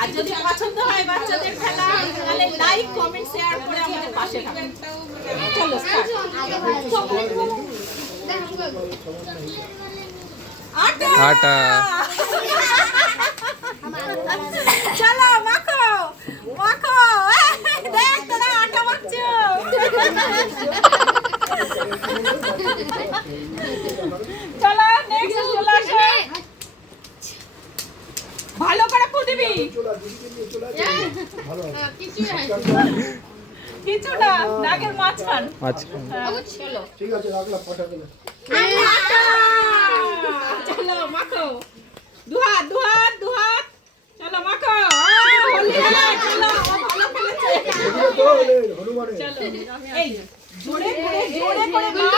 আর যদি পছন্দ হয় বাচ্চাদের খেলা তাহলে লাইক কমেন্ট শেয়ার করে আমাদের পাশে থাকুন। চলো স্টার্ট। আটা আটা চলো মাখো মাখো, দেখ তোরা আটা মাখছো। চলো নেক্সট চলে আসো, ভালো করে পুদিবি কিছু না, দাগের মাঝখান। চলো ঠিক আছে রাখলাম, পাঠা দিলে। চলো মাখো, দুহাত দুহাত দুহাত, চলো মাখো। চলো ভালো খেলেছে। এগুলো তো হনুমানের। চলো এই জোরে করে জোরে করে মার।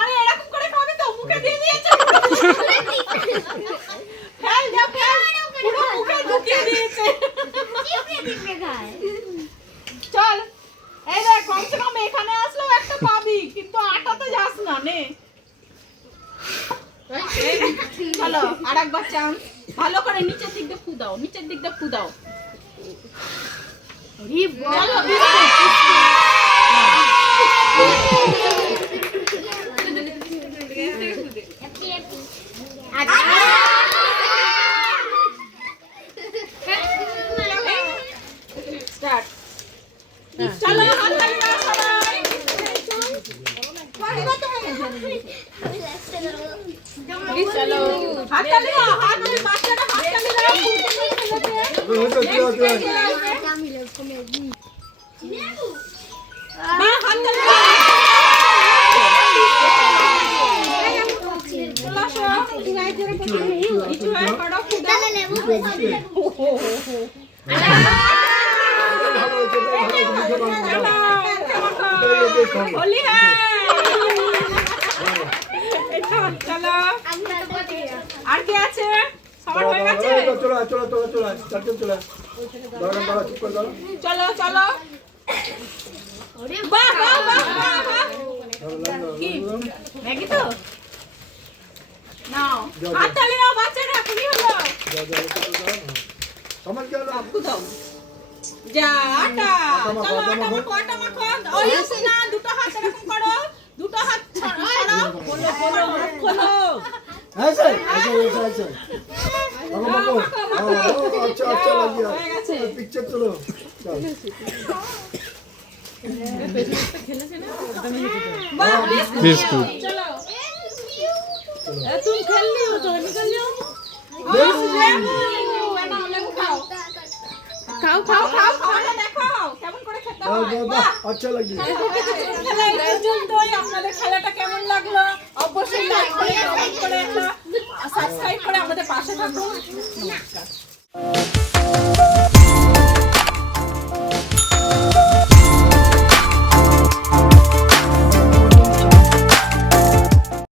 আরে এরকম করে খাবি তো, মুখে দিয়ে দিয়েছে। ফেল যা ফেল, পুরো মুখে ঢুকিয়ে দিয়েছে। চল এই দেখ, কমসে কম এখানে আসলেও একটা পাবি, কিন্তু আটাতে যাস না। নে চলো আরেকবার চান্স, ভালো করে নিচের দিক দিয়ে ফু দাও, নিচের দিক দিয়ে ফু দাও। চলো স্টার্ট। চলো হাত তালি দাও সবাই। চলো হাত তালি দাও, হাত তালি, বাচ্চারা হাত তালি দাও। মা হাত তালি দাও। চলো আসো, নিচু হয়ে পড়ো, ফু দাও। होली है। चलो আর কি আছে, সবার হয়ে গেছে। চলো চলো চলো চলো চারজন চলো, দাঁড়ান দাঁড়া, চুপ করে দাঁড়া। চলো চলো, বাহ বাহ বাহ বাহ। কি ম্যাগি তো নাও, হাত তালি দাও বাচ্চারা, কি হলো? সামান কি হলো? আপু দাও যা আটা। চলো আটা মাখো, আটা মাখো। ওই না, দুটো হাত এরকম করো, দুটো হাত ছড়াও, খোলো খোলো খোলো। ऐसे ऐसे ऐसे ऐसे अच्छा अच्छा लग गया, पिक्चर चलो। बिस्कुट चलो तुम खेल ली हो तो निकल जाओ। খাও খাও খাও, খাওয়াটা দেখো কেমন করে খেতে হয়। বাহ আচ্ছা লাগছে। তাহলে এই পর্যন্তই। আপনাদের খেলাটা কেমন লাগলো অবশ্যই লাইক করে কমেন্ট করে একটা সাবস্ক্রাইব করে আমাদের পাশে থাকুন। নমস্কার।